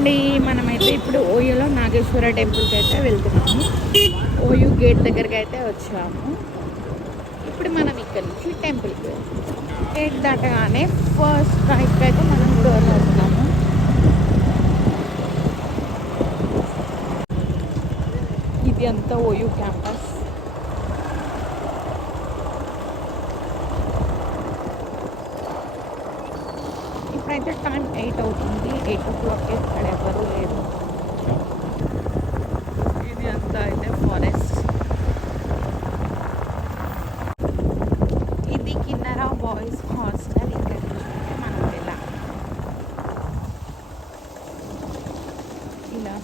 అండి, మనమైతే ఇప్పుడు ఓయూలో నాగేశ్వర టెంపుల్కి అయితే వెళ్తున్నాము. ఓయూ గేట్ దగ్గరికి అయితే వచ్చాము. ఇప్పుడు మనం ఇక్కడ నుంచి టెంపుల్కి వెళ్తాము. గేట్ దాటగానే ఫస్ట్ రైట్కి అయితే మనం టర్న్ అవుతున్నాము. ఇది అంతా ఓయూ క్యాంపస్. ఇప్పుడైతే టైం 8 అవుతుంది. 8 o'clock ఇక్కడ ఎవరు లేరు. ఇది అంతా అయితే ఫారెస్ట్. ఇది కిన్నెరా బాయ్స్ హాస్టల్. ఇక్కడ నుంచి మనం ఇలా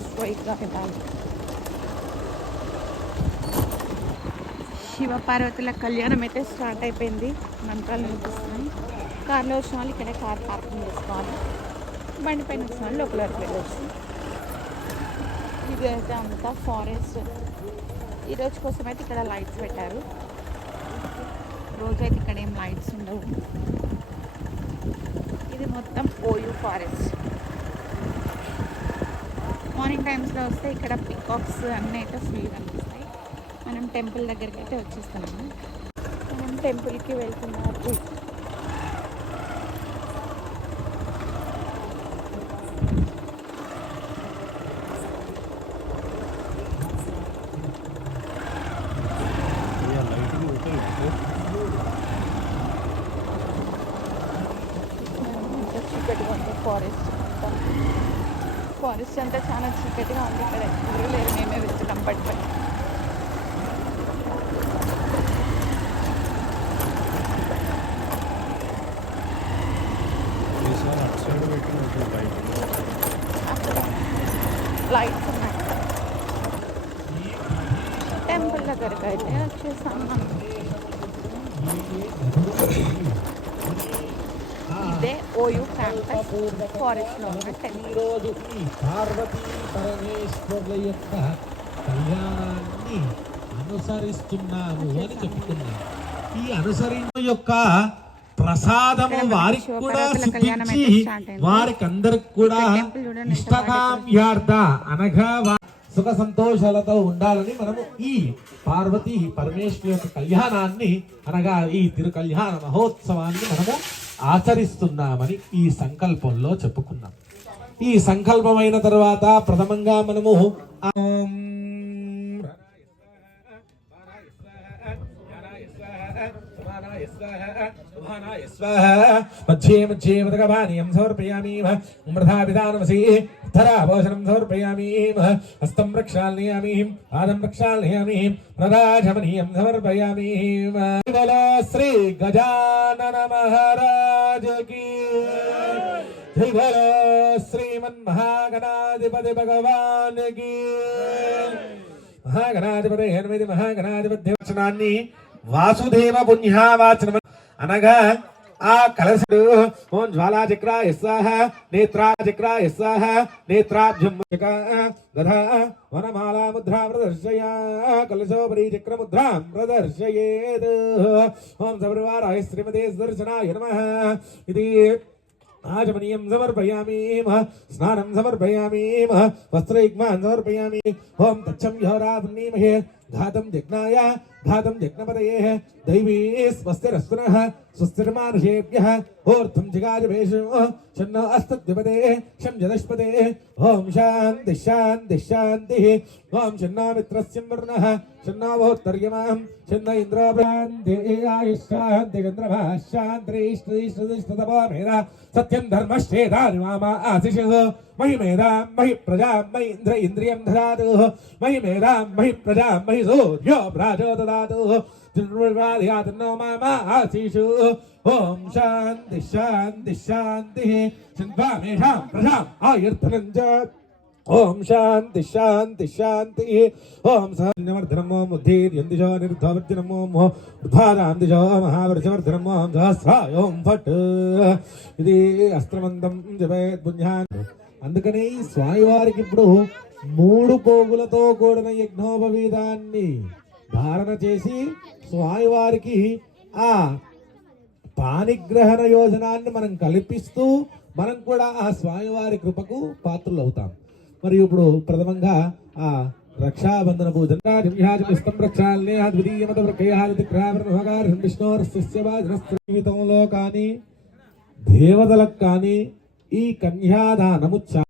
స్ట్రైట్గా వెళ్ళాలి. శివపార్వతుల కళ్యాణం అయితే స్టార్ట్ అయిపోయింది. మంత్రాలు వినిపిస్తున్నాయి. కార్లో వచ్చిన వాళ్ళు ఇక్కడే కార్ పార్కింగ్ చేసుకోవాలి. బండి పైన వచ్చిన వాళ్ళు లోపల వరకు వెళ్ళవచ్చు. ఇది అయితే అంతా ఫారెస్ట్. ఈరోజు కోసం అయితే ఇక్కడ లైట్స్ పెట్టారు. రోజైతే ఇక్కడ ఏం లైట్స్ ఉండవు. ఇది మొత్తం ఓయూ ఫారెస్ట్. మార్నింగ్ టైమ్స్లో వస్తే ఇక్కడ పికాక్స్ అన్నీ అయితే ఫుల్గా కనిపిస్తాయి. మనం టెంపుల్ దగ్గరికి అయితే వచ్చేస్తున్నాము. మనం టెంపుల్కి వెళ్తున్నారు. చీకటిగా ఉంది ఫారెస్ట్ అంతా చాలా చీకటిగా ఉంది. ఇక్కడ ఎవరు లేరు, మేమే వెళ్తున్నాం పట్టుకొని. లైట్స్ ఉన్నాయి. టెంపుల్ దగ్గరికి అయితే వచ్చేసాం మనం. ఇదే ఓయూ క్యాంపస్ ఫారెస్ట్లో ఉన్న టెంపుల్. పార్వతీ పరమేశ్వరుల యొక్క కళ్యాణాన్ని అనుసరిస్తున్నాము అని చెప్తున్నాము. ఈ అనుసరించ యొక్క ప్రసాదము వారికి కూడా సిద్ధించి వారికి అందరికి కూడా ఇష్టకామ్యార్థ అనగా సుఖ సంతోషాలతో ఉండాలని మనము ఈ పార్వతీ పరమేశ్వరు యొక్క కళ్యాణాన్ని అనగా ఈ తిరు కళ్యాణ మహోత్సవాన్ని మనము ఆచరిస్తున్నామని ఈ సంకల్పంలో చెప్పుకున్నాం. ఈ సంకల్పమైన తర్వాత ప్రథమంగా మనము మధ్యే మధ్యే మృగపానీయం సమర్పయామి. మృధా విధానమసి ధరాభోషణం సమర్పయామి. హస్తం ప్రక్షాళయామి, పాదం ప్రక్షాళయామి, ప్రదాశమనీయం సమర్పయామి. శ్రీ గజానన మహారాజ్ కీ జై. బోలో శ్రీమన్ మహాగణాధిపతి భగవాన్ కీ. మహాగణాధిపతి ఎనిమిది మహాగణాధిపతి వచనాన్ని వాసుదేవ పుణ్యావాచనం అనగా ఆ కలశుడు ఓం జ్వాలాచక్రాయ స్వాహ, నేత్రాచక్రాయ స్వాహ, నేత్రాభ్యం గధా వనమాలా ముద్రా ప్రదర్శయ, కలశోపరి చక్రముద్రాం ప్రదర్శయేత్. ఓం సపరివారాయ శ్రీమతే సుదర్శనాయ నమః. ఇది ఆచమనీయం సమర్పయామి, స్నానం సమర్పయామి, వస్త్రయుగ్మాన్ సమర్పయామి. ఓం తచ్చం యోరా పుణ్యమహే ఘాతం జజ్ఞాయ ఘాతం జజ్ఞపదయే దైవీ స్వస్తిరస్తునః స్వస్తిర్మానుషేభ్యః ఓర్ధం జిగాజవేషు షన్నో అస్తద్విపదే శం జదష్పదే. ఓం శాంతి శాంతి శాంతి. ఓం షన్నో మిత్రస్య వర్ణః షన్నో భూత్తర్యమాం షన్న ఇంద్రో శాంతి ఆయుష్శాంతి చంద్రమా శాంతిష్టతపోమేధ సత్యం ధర్మశ్చేదాని మామ ఆశిషు. మహి మేధాం మహి ప్రజాం మహి ఇంద్ర ఇంద్రియం దదాతు. మహి మేధాం మహి ప్రజాం మహి సూర్యో ప్రాజో దదాతు. नो मामा आशीषु. ओम शांति शांति शांति. शिन्वामेषां प्रजां आयुर्धनं च. ओम शांति शांति शांति. ओम सहस्रवर्धनम् ओम उद्धीर्यन्दिशो निर्धवर्जनम् ओम ऊर्ध्वादान्दिशो महावर्षवर्धनम् ओम सहस्राय ओम फट्. ఇది అస్త్రమంతం జపేత్ పుణ్యాన్. అందుకనే స్వామివారికి ఇప్పుడు 3 పోగులతో కూడిన యజ్ఞోపవీతాన్ని ధారణ చేసి స్వామివారికి ఆ పానిగ్రహణ యోజనాన్ని మనం కల్పిస్తూ మనం కూడా ఆ స్వామివారి కృపకు పాత్రలు అవుతాం. మరి ఇప్పుడు ప్రథమంగా ఆ రక్షాబంధన పూజ జీవితంలో కానీ దేవతలకు కానీ ఈ కన్యాదానము